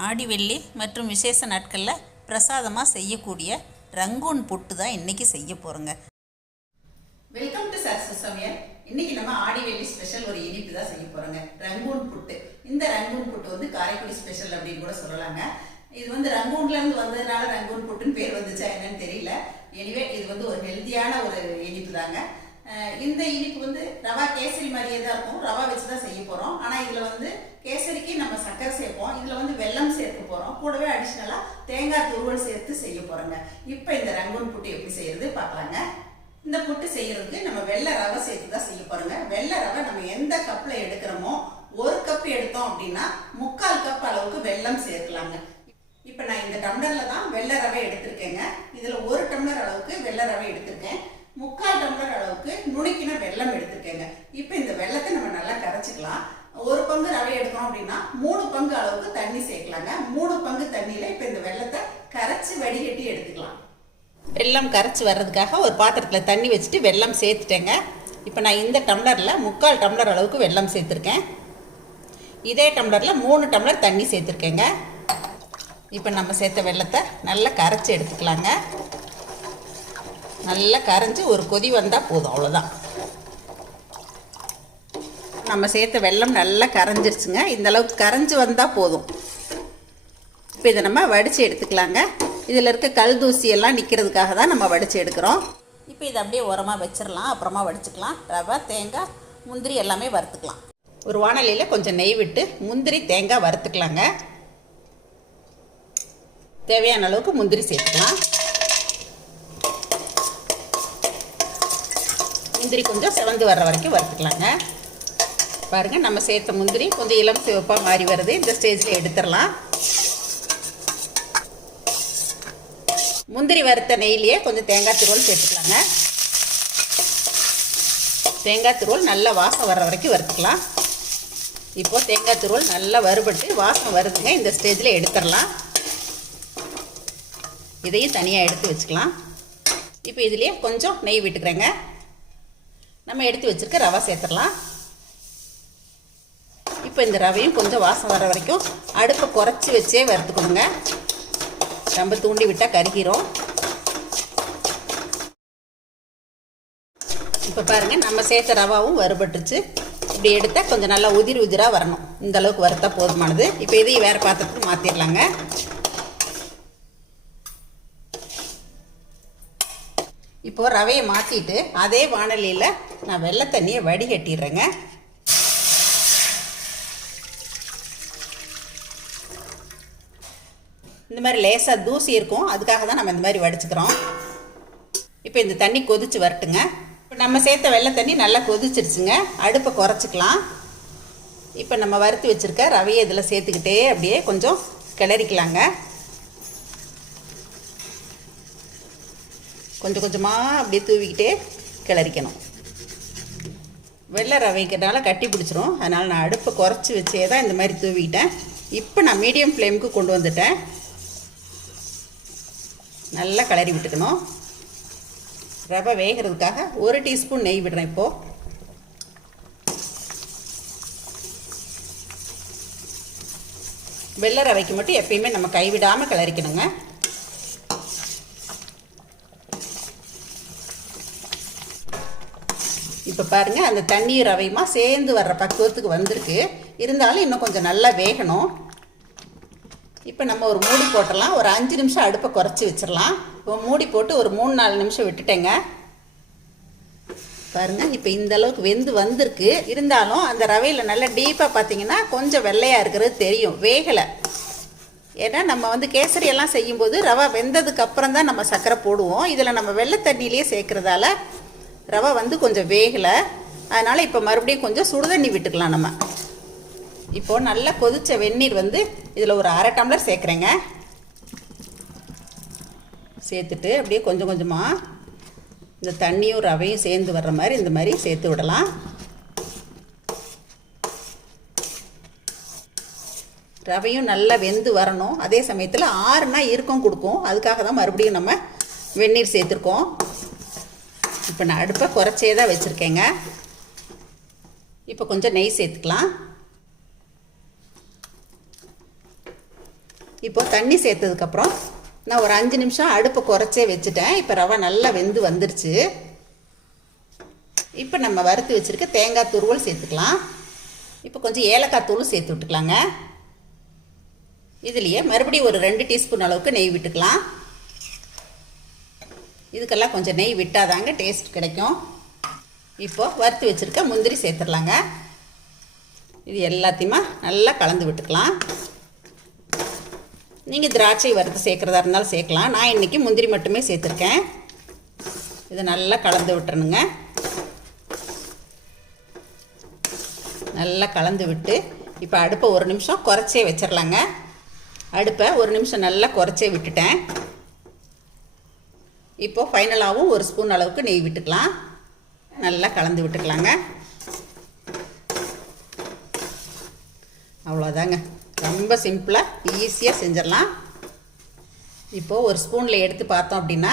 ஆடி வெள்ளி மற்றும் விசேஷ நாட்களில் பிரசாதமாக செய்யக்கூடிய ரங்கூன் புட்டு தான் இன்றைக்கி செய்ய போகிறோங்க. வெல்கம் டு சரசு சமையல். இன்னைக்கு நம்ம ஆடி வெள்ளி ஸ்பெஷல் ஒரு இனிப்பு தான் செய்ய போகிறோங்க, ரங்கூன் புட்டு. இந்த ரங்கூன் புட்டு வந்து காரைக்குடி ஸ்பெஷல் அப்படின்னு கூட சொல்லலாங்க. இது வந்து ரங்கூன்லேருந்து வந்ததுனால ரங்கூன் புட்டுன்னு பேர் வந்துச்சா என்னன்னு தெரியல. எனிவே இது வந்து ஒரு ஹெல்த்தியான ஒரு இனிப்பு தாங்க. இந்த இனிப்பு வந்து ரவா கேசரி மாதிரியே தான் இருக்கும். ரவா வச்சு தான் செய்ய போகிறோம். ஆனால் இதில் வந்து கேசரிக்கு நம்ம சர்க்கரை சேர்ப்போம், இதில் வந்து வெல்லம் சேர்க்க போகிறோம். கூடவே அடிஷ்னலாக தேங்காய் துருவல் சேர்த்து செய்ய போகிறோங்க. இப்போ இந்த ரங்கூன் புட்டு எப்படி செய்யறது பார்க்கலாங்க. இந்த புட்டு செய்யறதுக்கு நம்ம வெள்ளை ரவை சேர்த்து தான் செய்ய போகிறோங்க. வெள்ளை ரவை நம்ம எந்த கப்பில் எடுக்கிறோமோ, ஒரு கப் எடுத்தோம் அப்படின்னா 3/4 கப் அளவுக்கு வெல்லம் சேர்க்கலாங்க. இப்போ நான் இந்த டம்ளரில் தான் வெள்ளை ரவை எடுத்திருக்கேங்க. இதில் 1 டம்ளர் அளவுக்கு வெள்ளை ரவை எடுத்திருக்கேன். 3/4 டம்ளர் அளவுக்கு நுணுக்கின வெல்லம் எடுத்துக்கேங்க. இப்போ இந்த வெல்லத்தை நம்ம நல்லா கரைச்சிக்கலாம். 1 பங்கு ரவை எடுக்கணும் அப்படின்னா 3 பங்கு அளவுக்கு தண்ணி சேர்க்கலாங்க. 3 பங்கு தண்ணியில இப்போ இந்த வெல்லத்தை கரைச்சி வடிகட்டி எடுத்துக்கலாம். வெல்லம் கரைச்சி வர்றதுக்காக ஒரு பாத்திரத்தில் தண்ணி வச்சுட்டு வெல்லம் சேர்த்துட்டேங்க. இப்போ நான் இந்த டம்ளரில் 3/4 டம்ளர் அளவுக்கு வெல்லம் சேர்த்துருக்கேன். இதே டம்ளரில் 3 டம்ளர் தண்ணி சேர்த்துருக்கேங்க. இப்போ நம்ம சேர்த்த வெல்லத்தை நல்லா கரைச்சி எடுத்துக்கலாங்க. நல்லா கரைஞ்சி ஒரு கொதி வந்தால் போதும், அவ்வளோதான். நம்ம சேர்த்த வெல்லம் நல்லா கரைஞ்சிருச்சுங்க. இந்த அளவுக்கு கரைஞ்சி வந்தால் போதும். இப்போ இதை நம்ம வடித்து எடுத்துக்கலாங்க. இதில் இருக்க கல் தூசியெல்லாம் நிற்கிறதுக்காக தான் நம்ம வடித்து எடுக்கிறோம். இப்போ இதை அப்படியே உரமாக வச்சிடலாம், அப்புறமா வடிச்சுக்கலாம். ரவை, தேங்காய், முந்திரி எல்லாமே வறுத்துக்கலாம். ஒரு வாணலியில் கொஞ்சம் நெய் விட்டு முந்திரி, தேங்காய் வறுத்துக்கலாங்க. தேவையான அளவுக்கு முந்திரி சேர்த்துக்கலாம். முந்திரி கொஞ்சம் செவந்து வர்ற வரைக்கும் வறுத்துக்கலாங்க. பாருங்கள், நம்ம சேர்த்த முந்திரி கொஞ்சம் இளம் சிவப்பாக மாறி வருது. இந்த ஸ்டேஜில் எடுத்துடலாம். முந்திரி வறுத்த நெய்லேயே கொஞ்சம் தேங்காய் துருவல் சேர்த்துக்கலாங்க. தேங்காய் துருவல் நல்லா வாசம் வர்ற வரைக்கும் வறுத்துக்கலாம். இப்போது தேங்காய் துருவல் நல்லா வறுபட்டு வாசம் வருதுங்க. இந்த ஸ்டேஜில் எடுத்துடலாம். இதையும் தனியாக எடுத்து வச்சுக்கலாம். இப்போ இதுலேயே கொஞ்சம் நெய் விட்டுக்கிறேங்க. நம்ம எடுத்து வச்சுருக்க ரவை சேர்த்துடலாம். இப்போ இந்த ரவையும் கொஞ்சம் வாசம் வர வரைக்கும் அடுப்பை குறைச்சி வச்சே வறுத்துக்கணுங்க. ரொம்ப தூண்டி விட்டால் கருகிரும். இப்போ பாருங்கள், நம்ம சேர்த்த ரவாவும் வறுபட்டுருச்சு. இப்படி எடுத்தால் கொஞ்சம் நல்லா உதிராக வரணும். இந்த அளவுக்கு வறுத்தா போதுமானது. இப்போ இதையும் வேறு பாத்திரத்துக்கு மாற்றிடலாங்க. இப்போ ரவையை மாற்றிட்டு அதே வாணலியில் நான் வெள்ளை தண்ணியை வடிகட்டிடுறேங்க. இந்த மாதிரி லேசாக தூசி இருக்கும், அதுக்காக தான் நம்ம இந்த மாதிரி வடிச்சுக்கிறோம். இப்போ இந்த தண்ணி கொதிச்சு வரட்டுங்க. இப்போ நம்ம சேர்த்த வெள்ளை தண்ணி நல்லா கொதிச்சிருச்சுங்க. அடுப்பை குறைச்சிக்கலாம். இப்போ நம்ம வறுத்து வச்சுருக்க ரவையை இதில் சேர்த்துக்கிட்டே அப்படியே கொஞ்சம் கிளறிக்கலாங்க. கொஞ்சம் கொஞ்சமாக அப்படியே தூவிக்கிட்டே கிளறிக்கணும். வெள்ளை ரவைக்கிறனால கட்டி பிடிச்சிரும், அதனால் நான் அடுப்பை குறைச்சி வச்சே தான் இந்த மாதிரி தூவிக்கிட்டேன். இப்போ நான் மீடியம் ஃப்ளேமுக்கு கொண்டு வந்துட்டேன். நல்லா கிளறி விட்டுக்கணும். ரவை வேகிறதுக்காக 1 டீஸ்பூன் நெய் விடுறேன். இப்போது வெள்ளை ரவைக்கு மட்டும் எப்பயுமே நம்ம கைவிடாமல் கிளறிக்கணுங்க. இப்போ பாருங்கள், அந்த தண்ணி ரவையுமா சேர்ந்து வர்ற பக்குவத்துக்கு வந்திருக்கு. இருந்தாலும் இன்னும் கொஞ்சம் நல்லா வேகணும். இப்போ நம்ம ஒரு மூடி போட்டுடலாம். ஒரு 5 நிமிஷம் அடுப்பை குறைச்சி வச்சிடலாம். இப்போ மூடி போட்டு ஒரு 3-4 நிமிஷம் விட்டுட்டேங்க. பாருங்கள், இப்போ இந்த அளவுக்கு வெந்து வந்திருக்கு. இருந்தாலும் அந்த ரவையில் நல்லா டீப்பாக பார்த்தீங்கன்னா கொஞ்சம் வெள்ளையாக இருக்கிறது தெரியும், வேகலை. ஏன்னா நம்ம வந்து கேசரியெல்லாம் செய்யும்போது ரவை வெந்ததுக்கு அப்புறம் தான் நம்ம சர்க்கரை போடுவோம். இதில் நம்ம வெள்ளை தண்ணியிலே சேர்க்குறதால ரவை வந்து கொஞ்சம் வேகலை. அதனால் இப்போ மறுபடியும் கொஞ்சம் சுடுதண்ணி விட்டுக்கலாம் நம்ம. இப்போது நல்லா கொதித்த வெந்நீர் வந்து இதில் ஒரு 1/2 டம்ளர் சேர்க்குறேங்க. சேர்த்துட்டு அப்படியே கொஞ்சம் கொஞ்சமாக இந்த தண்ணியும் ரவையும் சேர்ந்து வர்ற மாதிரி இந்த மாதிரி சேர்த்து விடலாம். ரவையும் நல்லா வெந்து வரணும். அதே சமயத்தில் ஆறுனா இறுக்கம் கொடுக்கும், அதுக்காக தான் மறுபடியும் நம்ம வெந்நீர் சேர்த்துருக்கோம். இப்போ நான் அடுப்பை குறைச்சே தான் வச்சுருக்கேங்க. இப்போ கொஞ்சம் நெய் சேர்த்துக்கலாம். இப்போ தண்ணி சேர்த்ததுக்கப்புறம் நான் ஒரு 5 நிமிஷம் அடுப்பை குறைச்சே வச்சுட்டேன். இப்போ ரவை நல்லா வெந்து வந்துருச்சு. இப்போ நம்ம வறுத்து வச்சுருக்க தேங்காய் துருவல் சேர்த்துக்கலாம். இப்போ கொஞ்சம் ஏலக்காய் தூள் சேர்த்து விட்டுக்கலாங்க. இதுலேயே மறுபடியும் ஒரு 2 டீஸ்பூன் அளவுக்கு நெய் விட்டுக்கலாம். இதுக்கெல்லாம் கொஞ்சம் நெய் விட்டாதாங்க டேஸ்ட் கிடைக்கும். இப்போது வறுத்து வச்சுருக்க முந்திரி சேர்த்துடலாங்க. இது எல்லாத்தையுமா நல்லா கலந்து விட்டுக்கலாம். நீங்கள் திராட்சை வறுத்து சேர்க்குறதா இருந்தாலும் சேர்க்கலாம். நான் இன்றைக்கி முந்திரி மட்டுமே சேர்த்துருக்கேன். இதை நல்லா கலந்து விட்டுறணுங்க. நல்லா கலந்து விட்டு இப்போ அடுப்பை ஒரு நிமிஷம் குறைச்சே வச்சிடலாங்க. அடுப்பை ஒரு நிமிஷம் நல்லா குறைச்சே விட்டுட்டேன். இப்போது ஃபைனலாகவும் ஒரு ஸ்பூன் அளவுக்கு நெய் விட்டுக்கலாம். நல்லா கலந்து விட்டுக்கலாங்க. அவ்வளோதாங்க, ரொம்ப சிம்பிளாக ஈஸியாக செஞ்சிடலாம். இப்போது ஒரு ஸ்பூனில் எடுத்து பார்த்தோம் அப்படின்னா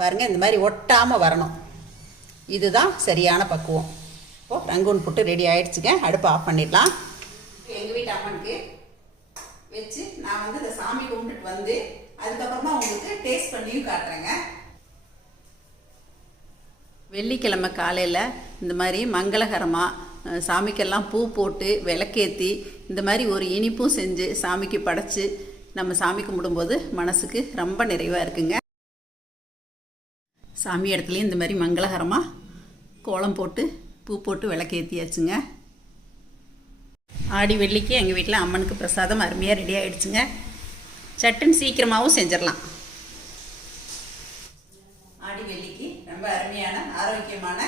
பாருங்கள், இந்த மாதிரி ஒட்டாமல் வரணும். இதுதான் சரியான பக்குவம். இப்போது ரங்கூன் புட்டு ரெடி ஆகிடுச்சுங்க. அடுப்பை ஆஃப் பண்ணிடலாம். எங்கள் வீட்டு அம்மனுக்கு வச்சு நான் வந்து இந்த சாமி கும்பிட்டுட்டு வந்து அதுக்கப்புறமா உங்களுக்கு டேஸ்ட் பண்ணியும் காட்டுறேங்க. வெள்ளிக்கிழமை காலையில் இந்த மாதிரி மங்களகரமாக சாமிக்கெல்லாம் பூ போட்டு விளக்கேற்றி இந்த மாதிரி ஒரு இனிப்பும் செஞ்சு சாமிக்கு படைச்சி நம்ம சாமி கும்பிடும்போது மனசுக்கு ரொம்ப நிறைவாக இருக்குங்க. சாமி இடத்துலையும் இந்த மாதிரி மங்களகரமாக கோலம் போட்டு பூ போட்டு விளக்கேற்றியாச்சுங்க. ஆடி வெள்ளிக்கு எங்கள் வீட்டில் அம்மனுக்கு பிரசாதம் அருமையாக ரெடி ஆகிடுச்சுங்க. சட்டுன்னு சீக்கிரமாகவும் செஞ்சிடலாம். ஆடி வெள்ளிக்கு ரொம்ப அருமையான ஆரோக்கியமான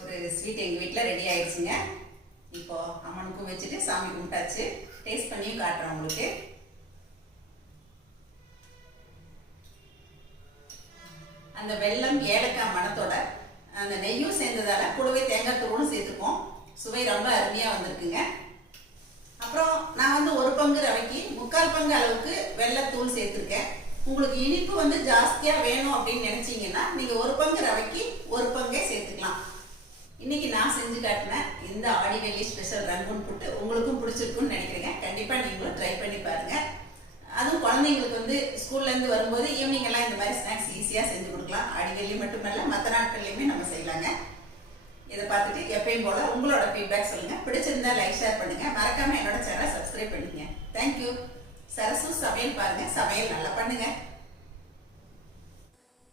ஒரு ஸ்வீட் எங்கள் வீட்டில் ரெடி ஆகிடுச்சுங்க. இப்போது அம்மனுக்கும் வச்சுட்டு சாமி கும்பிட்டாச்சு. டேஸ்ட் பண்ணியும் காட்டுறேன் உங்களுக்கு. அந்த வெல்லம் ஏலக்காய் மணத்தோட அந்த நெய்யும் சேர்ந்ததால கூடவே தேங்காய் தூளும் சேர்த்துப்போம். சுவை ரொம்ப அருமையாக வந்திருக்குங்க. அப்புறம் நான் வந்து ஒரு பங்கு ரவைக்கு 3/4 பங்கு அளவுக்கு வெல்லத்தூள் சேர்த்துருக்கேன். உங்களுக்கு இனிப்பு வந்து ஜாஸ்தியாக வேணும் அப்படின்னு நினச்சிங்கன்னா நீங்கள் ஒரு பங்கு ரவைக்கு ஒரு பங்கே சேர்த்துக்கலாம். இன்னைக்கு நான் செஞ்சு காட்டினேன் இந்த ஆடி வெள்ளி ஸ்பெஷல் ரங்கூன் புட்டு உங்களுக்கும் பிடிச்சிருக்குன்னு நினைக்கிறேங்க. கண்டிப்பாக நீங்களும் ட்ரை பண்ணி பாருங்கள். அதுவும் குழந்தைங்களுக்கு வந்து ஸ்கூல்லேருந்து வரும்போது ஈவினிங் எல்லாம் இந்த மாதிரி ஸ்நாக்ஸ் ஈஸியாக செஞ்சு கொடுக்கலாம். ஆடி வெள்ளி மட்டுமல்ல, மற்ற நாட்கள்லையுமே நம்ம செய்யலாங்க. இதை பார்த்துட்டு எப்பயும் போல் உங்களோட ஃபீட்பேக் சொல்லுங்கள். பிடிச்சிருந்தா லைக் ஷேர் பண்ணுங்கள். மறக்காமல் என்னோட சேனலை சப்ஸ்கிரைப் பண்ணிக்கங்க. தேங்க்யூ. சரசு சமையல் பாருங்கள், சமையல் நல்லா பண்ணுங்கள்.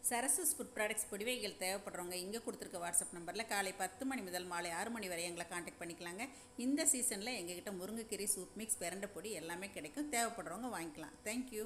சரசஸ் ஃபுட் ப்ராடக்ட்ஸ் பொடிவைகள் தேவைப்படுறவங்க இங்கே கொடுத்துருக்க வாட்ஸ்அப் நம்பரில் காலை 10 மணி முதல் மாலை 6 மணி வரை எங்களை காண்டாக்ட் பண்ணிக்கலாங்க. இந்த சீசனில் எங்ககிட்ட முருங்கைக்கீரை, சூப் மிக்ஸ், பிரண்டை பொடி எல்லாமே கிடைக்கும். தேவைப்படுறவங்க வாங்கிக்கலாம். தேங்க்யூ.